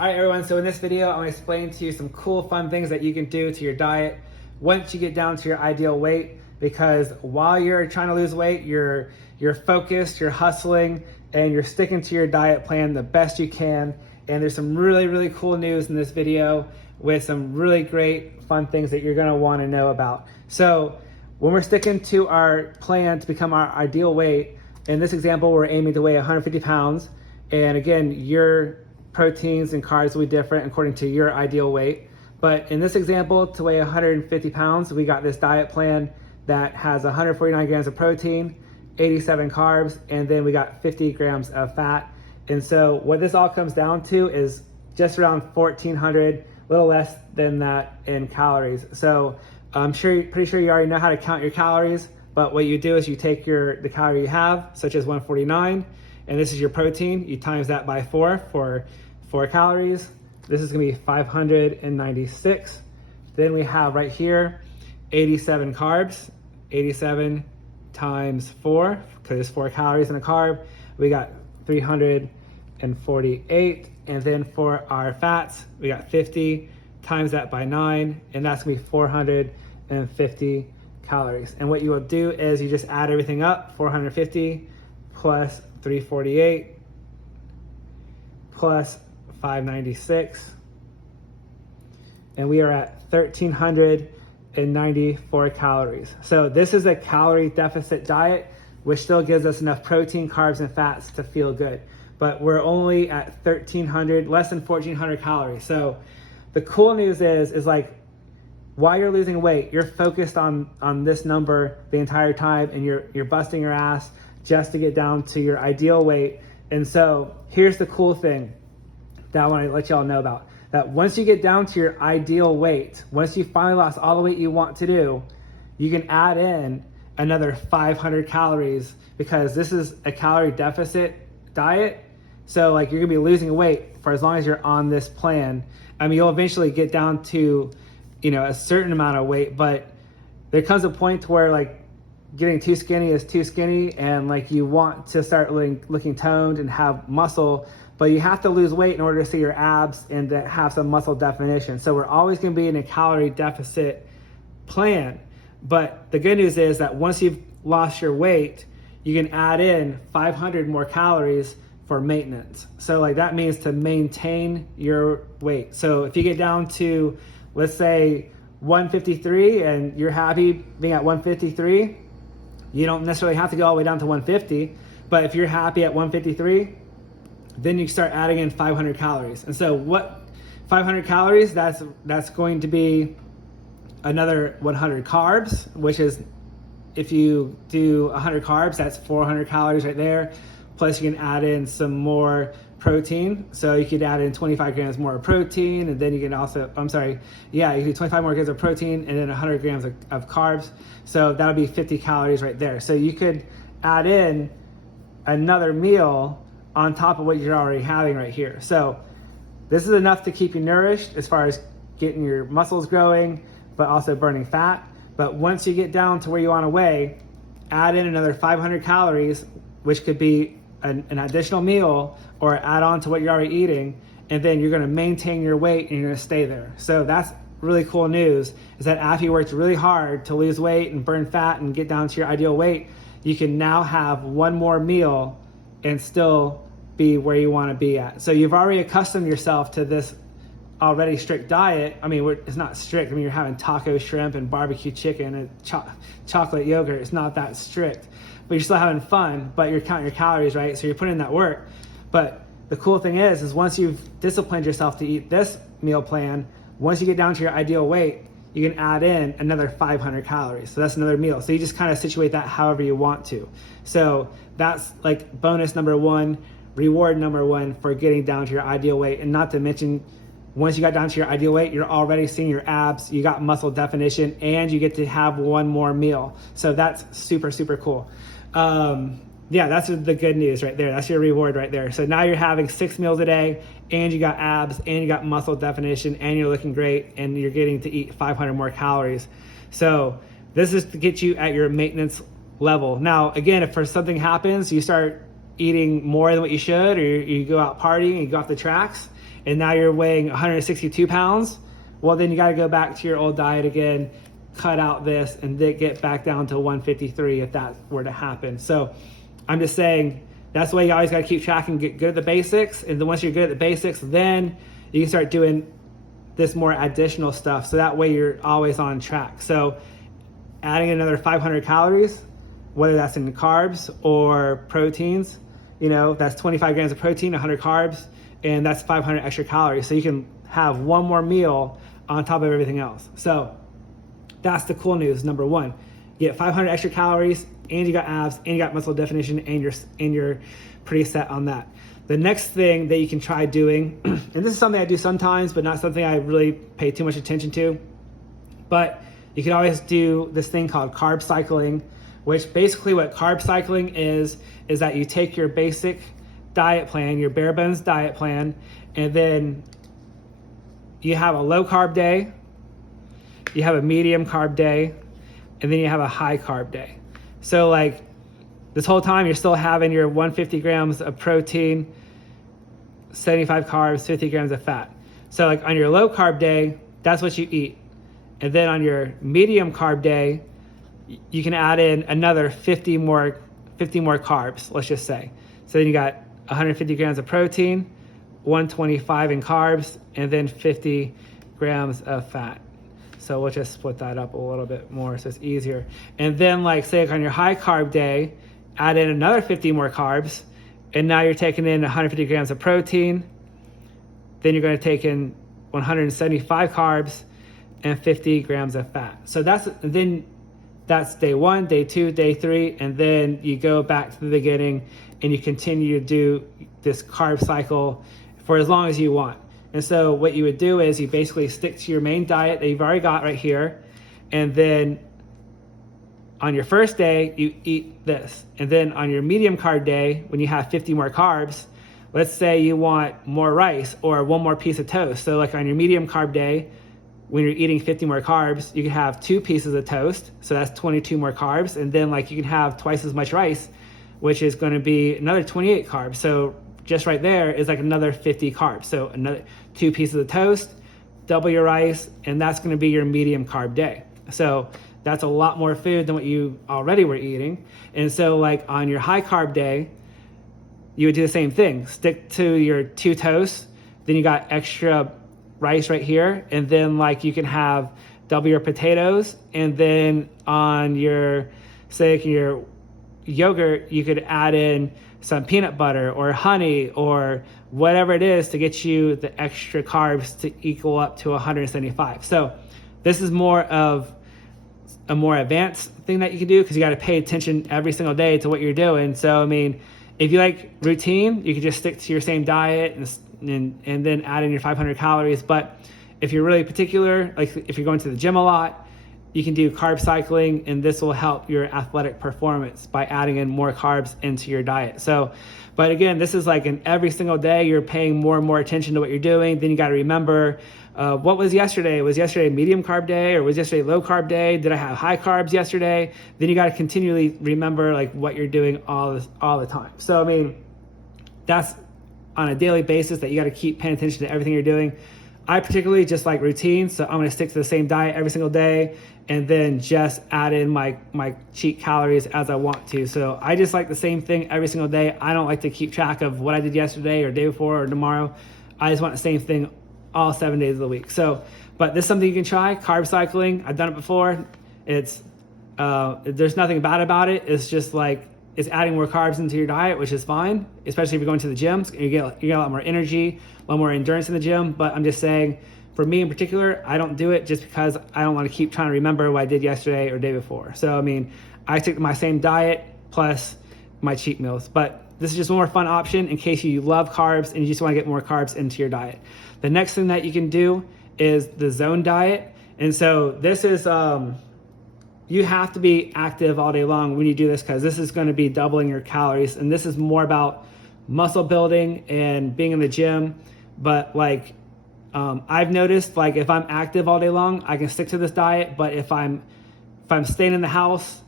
All right, everyone, so in this video, I'm gonna explain to you some cool, fun things that you can do to your diet once you get down to your ideal weight, because while you're trying to lose weight, you're focused, you're hustling, and you're sticking to your diet plan the best you can. And there's some really, really cool news in this video with some really great, fun things that you're gonna wanna know about. So when we're sticking to our plan to become our ideal weight, in this example, we're aiming to weigh 150 pounds. And again, your proteins and carbs will be different according to your ideal weight. But in this example, to weigh 150 pounds, we got this diet plan that has 149 grams of protein, 87 carbs, and then we got 50 grams of fat. And so what this all comes down to is just around 1,400, a little less than that in calories. So I'm pretty sure you already know how to count your calories, but what you do is you take the calorie you have, such as 149, and this is your protein. You times that by 4 for 4 calories. This is gonna be 596. Then we have right here, 87 carbs. 87 times 4, because there's 4 calories in a carb. We got 348. And then for our fats, we got 50, times that by 9, and that's gonna be 450 calories. And what you will do is you just add everything up, 450 plus 348 plus 596, and we are at 1,394 calories. So this is a calorie deficit diet, which still gives us enough protein, carbs, and fats to feel good. But we're only at 1,300, less than 1,400 calories. So the cool news is like, while you're losing weight, you're focused on this number the entire time, and you're busting your ass just to get down to your ideal weight. And so here's the cool thing that I want to let y'all know about, that once you get down to your ideal weight, once you finally lost all the weight you want to do, you can add in another 500 calories, because this is a calorie deficit diet. So like, you're gonna be losing weight for as long as you're on this plan. I mean, you'll eventually get down to, a certain amount of weight, but there comes a point where like getting too skinny is too skinny, and like you want to start looking toned and have muscle, but you have to lose weight in order to see your abs and to have some muscle definition. So we're always gonna be in a calorie deficit plan. But the good news is that once you've lost your weight, you can add in 500 more calories for maintenance. So like, that means to maintain your weight. So if you get down to, let's say 153, and you're happy being at 153, you don't necessarily have to go all the way down to 150, but if you're happy at 153, then you start adding in 500 calories. And so what 500 calories, that's going to be another 100 carbs, which is, if you do 100 carbs, that's 400 calories right there. Plus you can add in some more protein. So you could add in 25 grams more of protein, and then you can also, you do 25 more grams of protein and then 100 grams of carbs. So that'll be 50 calories right there. So you could add in another meal on top of what you're already having right here. So this is enough to keep you nourished as far as getting your muscles growing, but also burning fat. But once you get down to where you want to weigh, add in another 500 calories, which could be an additional meal, or add on to what you're already eating, and then you're going to maintain your weight and you're going to stay there. So that's really cool news, is that after you worked really hard to lose weight and burn fat and get down to your ideal weight, you can now have one more meal and still be where you want to be at. So you've already accustomed yourself to this already strict diet. I mean, it's not strict. I mean, you're having taco shrimp and barbecue chicken and chocolate yogurt. It's not that strict, but you're still having fun, but you're counting your calories, right? So you're putting in that work. But the cool thing is once you've disciplined yourself to eat this meal plan, once you get down to your ideal weight, you can add in another 500 calories. So that's another meal. So you just kind of situate that however you want to. So that's like bonus number 1, reward number 1 for getting down to your ideal weight. And not to mention, once you got down to your ideal weight, you're already seeing your abs, you got muscle definition, and you get to have one more meal. So that's super, super cool. That's the good news right there. That's your reward right there. So now you're having 6 meals a day, and you got abs, and you got muscle definition, and you're looking great, and you're getting to eat 500 more calories. So this is to get you at your maintenance level. Now, again, if something happens, you start eating more than what you should, or you go out partying and you go off the tracks, and now you're weighing 162 pounds, well, then you got to go back to your old diet again, cut out this, and then get back down to 153 if that were to happen. So I'm just saying that's why you always got to keep tracking, get good at the basics. And then once you're good at the basics, then you can start doing this more additional stuff. So that way you're always on track. So adding another 500 calories, whether that's in carbs or proteins, that's 25 grams of protein, 100 carbs, and that's 500 extra calories. So you can have one more meal on top of everything else. So that's the cool news. Number one, you get 500 extra calories, and you got abs, and you got muscle definition, and you're pretty set on that. The next thing that you can try doing, and this is something I do sometimes, but not something I really pay too much attention to, but you can always do this thing called carb cycling, which basically what carb cycling is that you take your basic diet plan, your bare bones diet plan, and then you have a low carb day, you have a medium carb day, and then you have a high carb day. So like this whole time you're still having your 150 grams of protein, 75 carbs, 50 grams of fat. So like on your low carb day, that's what you eat. And then on your medium carb day, you can add in another 50 more carbs, let's just say. So then you got 150 grams of protein, 125 in carbs, and then 50 grams of fat. So we'll just split that up a little bit more so it's easier. And then like say on your high carb day, add in another 50 more carbs, and now you're taking in 150 grams of protein. Then you're going to take in 175 carbs and 50 grams of fat. So that's day 1, day 2, day 3, and then you go back to the beginning and you continue to do this carb cycle for as long as you want. And so what you would do is you basically stick to your main diet that you've already got right here, and then on your first day, you eat this. And then on your medium carb day, when you have 50 more carbs, let's say you want more rice or one more piece of toast. So like on your medium carb day, when you're eating 50 more carbs, you can have 2 pieces of toast. So that's 22 more carbs. And then like you can have twice as much rice, which is going to be another 28 carbs. So just right there is like another 50 carbs. So another 2 pieces of toast, double your rice, and that's going to be your medium carb day. So that's a lot more food than what you already were eating. And so like on your high carb day, you would do the same thing. Stick to your 2 toasts, then you got extra rice right here, and then like you can have double your potatoes, and then on your, say like your yogurt, you could add in some peanut butter or honey or whatever it is to get you the extra carbs to equal up to 175. So this is more of a more advanced thing that you can do because you got to pay attention every single day to what you're doing. So I mean, if you like routine, you can just stick to your same diet and then add in your 500 calories. But if you're really particular, like if you're going to the gym a lot, you can do carb cycling, and this will help your athletic performance by adding in more carbs into your diet. So, but again, this is like in every single day, you're paying more and more attention to what you're doing. Then you got to remember, what was yesterday? Was yesterday medium carb day, or was yesterday low carb day? Did I have high carbs yesterday? Then you got to continually remember like what you're doing all the time. So, I mean, that's on a daily basis that you got to keep paying attention to everything you're doing. I particularly just like routine, so I'm going to stick to the same diet every single day and then just add in my cheat calories as I want to. So I just like the same thing every single day. I don't like to keep track of what I did yesterday or day before or tomorrow. I just want the same thing all 7 days of the week. So, but this is something you can try, carb cycling. I've done it before. It's there's nothing bad about it. It's just like it's adding more carbs into your diet, which is fine, especially if you're going to the gym. You get a lot more energy, a lot more endurance in the gym. But I'm just saying, for me in particular, I don't do it just because I don't want to keep trying to remember what I did yesterday or day before. So, I mean, I stick to my same diet plus my cheat meals. But this is just one more fun option in case you love carbs and you just want to get more carbs into your diet. The next thing that you can do is the zone diet. And so this is, you have to be active all day long when you do this because this is going to be doubling your calories. And this is more about muscle building and being in the gym. But like, I've noticed like if I'm active all day long, I can stick to this diet. But if I'm staying in the house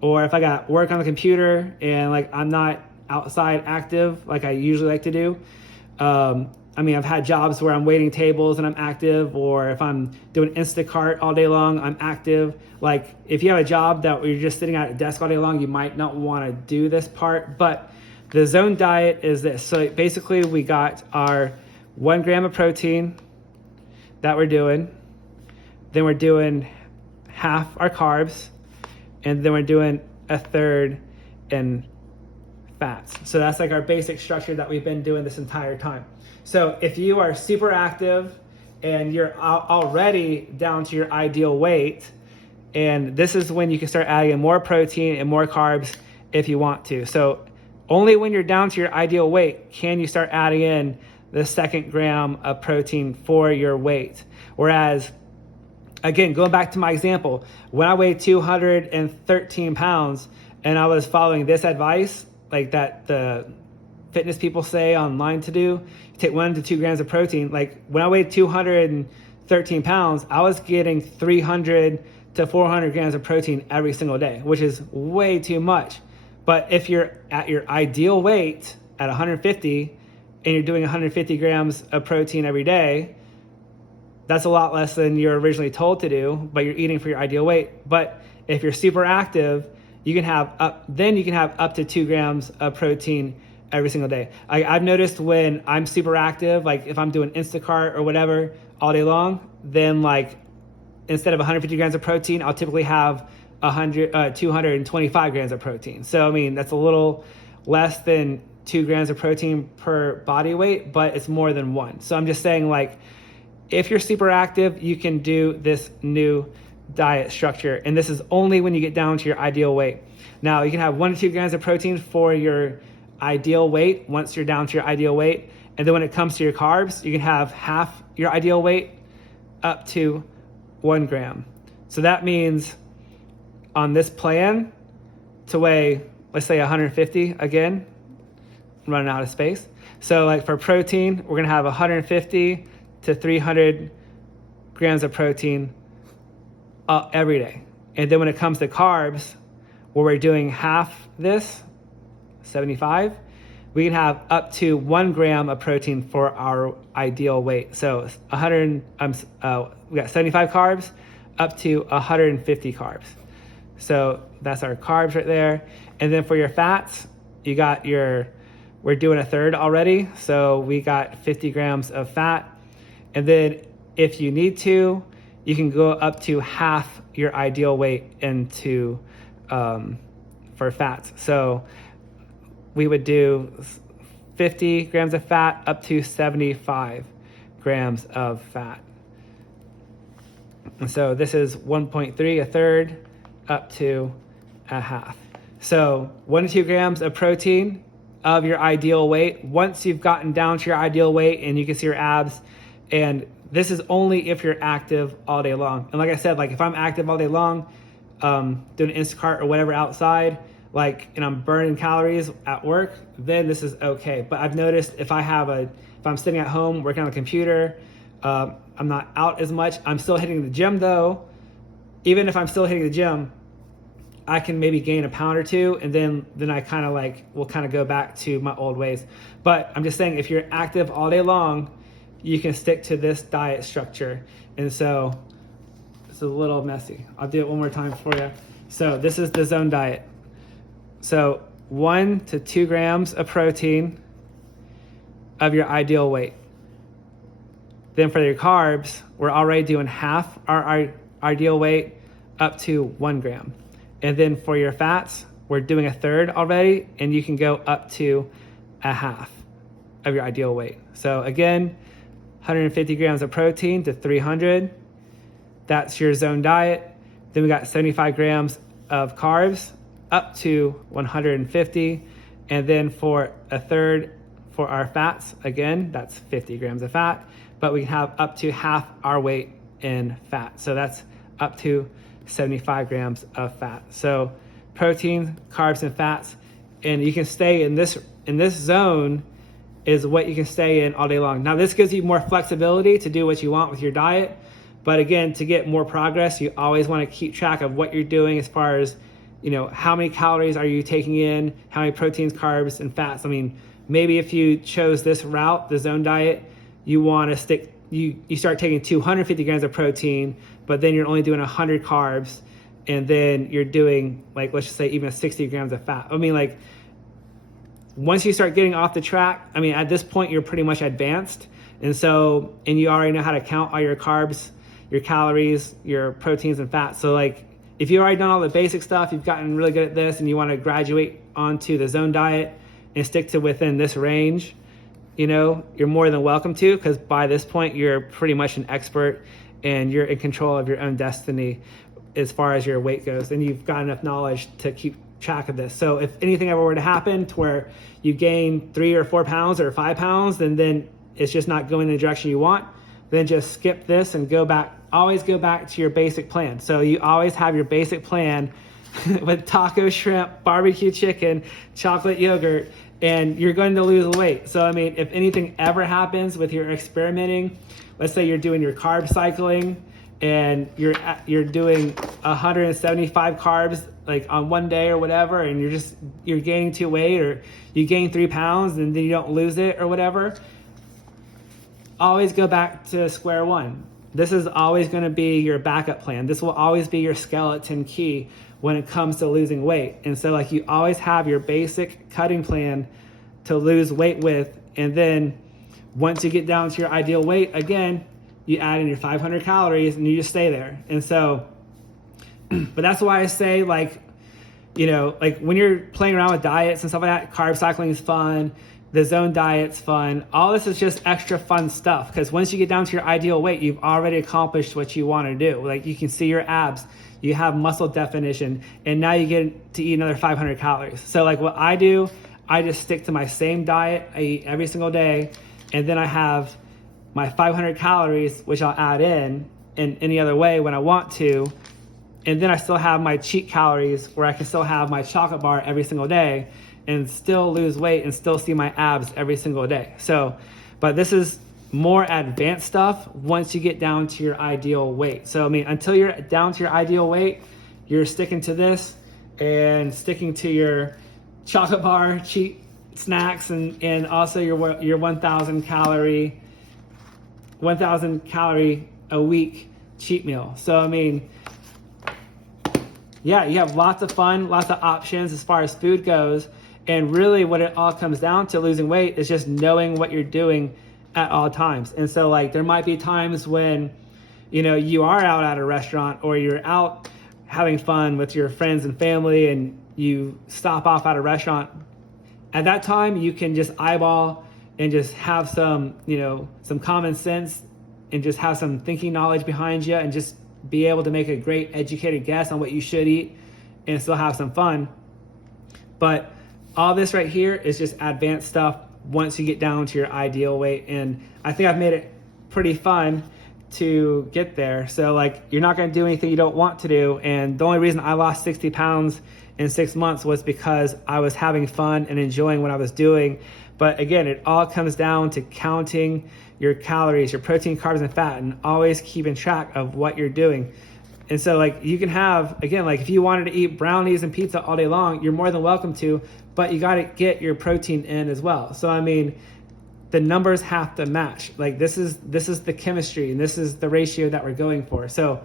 or if I got work on the computer and like I'm not outside active like I usually like to do, I've had jobs where I'm waiting tables and I'm active, or if I'm doing Instacart all day long, I'm active. Like if you have a job that you're just sitting at a desk all day long, you might not want to do this part, but the zone diet is this. So basically we got our 1 gram of protein that we're doing, then we're doing half our carbs, and then we're doing a third in fats. So that's like our basic structure that we've been doing this entire time. So if you are super active and you're already down to your ideal weight, and this is when you can start adding in more protein and more carbs if you want to. So only when you're down to your ideal weight can you start adding in the 2nd gram of protein for your weight. Whereas, again, going back to my example, when I weighed 213 pounds and I was following this advice, like that the fitness people say online to do, you take 1 to 2 grams of protein. Like when I weighed 213 pounds, I was getting 300 to 400 grams of protein every single day, which is way too much. But if you're at your ideal weight at 150 and you're doing 150 grams of protein every day, that's a lot less than you're originally told to do, but you're eating for your ideal weight. But if you're super active, you can have up to 2 grams of protein every single day. I've noticed when I'm super active, like if I'm doing Instacart or whatever all day long, then like instead of 150 grams of protein, I'll typically have 225 grams of protein. So that's a little less than 2 grams of protein per body weight, but it's more than 1. So I'm just saying, like, if you're super active, you can do this new diet structure. And this is only when you get down to your ideal weight. Now, you can have 1 to 2 grams of protein for your ideal weight once you're down to your ideal weight. And then when it comes to your carbs, you can have half your ideal weight up to 1 gram. So that means on this plan to weigh, let's say 150 again, I'm running out of space. So like for protein, we're going to have 150 to 300 grams of protein every day. And then when it comes to carbs, where we're doing half this, 75, we can have up to 1 gram of protein for our ideal weight. So we got 75 carbs up to 150 carbs. So that's our carbs right there. And then for your fats, we're doing a third already. So we got 50 grams of fat. And then if you need to, you can go up to half your ideal weight for fats. So we would do 50 grams of fat up to 75 grams of fat. And so this is 1.3, a third, up to a half. So 1 to 2 grams of protein of your ideal weight. Once you've gotten down to your ideal weight and you can see your abs, and this is only if you're active all day long. And like I said, like if I'm active all day long, doing Instacart or whatever outside, and I'm burning calories at work, then this is okay. But I've noticed if I'm sitting at home working on the computer, I'm not out as much. I'm still hitting the gym though. Even if I'm still hitting the gym, I can maybe gain a pound or 2, and then I kind of will kind of go back to my old ways. But I'm just saying, if you're active all day long, you can stick to this diet structure. And so it's a little messy. I'll do it one more time for you. So this is the zone diet. So 1 to 2 grams of protein of your ideal weight. Then for your carbs, we're already doing half our ideal weight up to 1 gram. And then for your fats, we're doing a third already, and you can go up to a half of your ideal weight. So again, 150 grams of protein to 300. That's your zone diet. Then we got 75 grams of carbs up to 150. And then for a third for our fats, again, that's 50 grams of fat, but we can have up to half our weight in fat. So that's up to 75 grams of fat. So protein, carbs, and fats, and you can stay in this zone is what you can stay in all day long. Now this gives you more flexibility to do what you want with your diet, but again, to get more progress, you always want to keep track of what you're doing as far as, how many calories are you taking in, how many proteins, carbs, and fats. Maybe if you chose this route, the zone diet, you want to stick, you start taking 250 grams of protein, but then you're only doing 100 carbs, and then you're doing, like, let's just say even 60 grams of fat. I mean, like, once you start getting off the track, I mean, at this point, you're pretty much advanced. And so, and you already know how to count all your carbs, your calories, your proteins and fats. So like, if you've already done all the basic stuff, you've gotten really good at this, and you want to graduate onto the zone diet and stick to within this range, you know, you're more than welcome to, because by this point, you're pretty much an expert and you're in control of your own destiny as far as your weight goes. And you've got enough knowledge to keep track of this. So if anything ever were to happen to where you gain 3 or 4 pounds or 5 pounds, and then it's just not going in the direction you want, then just skip this and go back. Always go back to your basic plan. So you always have your basic plan with taco, shrimp, barbecue chicken, chocolate yogurt, and you're going to lose weight. So, I mean, if anything ever happens with your experimenting, let's say you're doing your carb cycling and you're doing 175 carbs like on one day or whatever, and you're gaining too weight, or you gain 3 pounds and then you don't lose it or whatever, always go back to square one. This is always going to be your backup plan. This will always be your skeleton key when it comes to losing weight. And so like, you always have your basic cutting plan to lose weight with. And then once you get down to your ideal weight, again, you add in your 500 calories and you just stay there. And so, but that's why I say, like, you know, like when you're playing around with diets and stuff like that, carb cycling is fun. The zone diet's fun. All this is just extra fun stuff, because once you get down to your ideal weight, you've already accomplished what you want to do. Like, you can see your abs, you have muscle definition, and now you get to eat another 500 calories. So like what I do, I just stick to my same diet I eat every single day, and then I have my 500 calories, which I'll add in any other way when I want to. And then I still have my cheat calories, where I can still have my chocolate bar every single day and still lose weight and still see my abs every single day. So, but this is more advanced stuff once you get down to your ideal weight. So, I mean, until you're down to your ideal weight, you're sticking to this and sticking to your chocolate bar, cheat snacks, and also your 1,000 calorie a week cheat meal. So, I mean, yeah, you have lots of fun, lots of options as far as food goes. And really what it all comes down to losing weight is just knowing what you're doing at all times. And so like, there might be times when, you know, you are out at a restaurant, or you're out having fun with your friends and family, and you stop off at a restaurant. At that time, you can just eyeball and just have some, you know, some common sense, and just have some thinking knowledge behind you, and just be able to make a great educated guess on what you should eat and still have some fun. But all this right here is just advanced stuff once you get down to your ideal weight. And I think I've made it pretty fun to get there. So like, you're not going to do anything you don't want to do. And the only reason I lost 60 pounds in 6 months was because I was having fun and enjoying what I was doing. But again, it all comes down to counting your calories, your protein, carbs, and fat, and always keeping track of what you're doing. And so like, you can have, again, like if you wanted to eat brownies and pizza all day long, you're more than welcome to, but you got to get your protein in as well. So, I mean, the numbers have to match. Like, this is the chemistry, and this is the ratio that we're going for. So,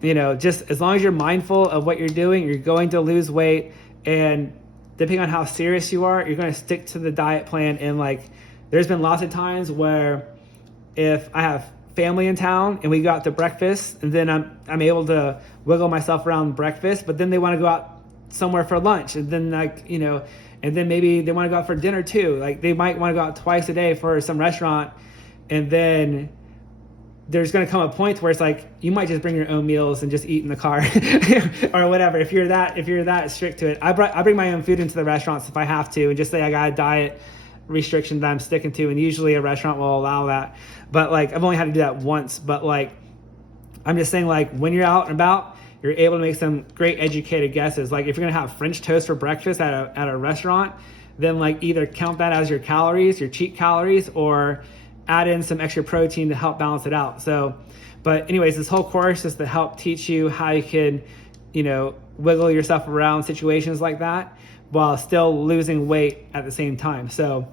you know, just as long as you're mindful of what you're doing, you're going to lose weight. And depending on how serious you are, you're going to stick to the diet plan. And like, there's been lots of times where if I have family in town and we go out to breakfast, and then I'm able to wiggle myself around breakfast, but then they want to go out somewhere for lunch, and then like, you know, and then maybe they want to go out for dinner too. Like, they might want to go out twice a day for some restaurant, and then there's going to come a point where it's like, you might just bring your own meals and just eat in the car or whatever. If you're that strict to it, I bring my own food into the restaurants if I have to, and just say I got a diet restriction that I'm sticking to, and usually a restaurant will allow that. But like, I've only had to do that once. But like, I'm just saying, like, when you're out and about, you're able to make some great educated guesses. Like, if you're gonna have French toast for breakfast at a restaurant, then like, either count that as your calories, your cheat calories, or add in some extra protein to help balance it out. So, but anyways, this whole course is to help teach you how you can, you know, wiggle yourself around situations like that while still losing weight at the same time. So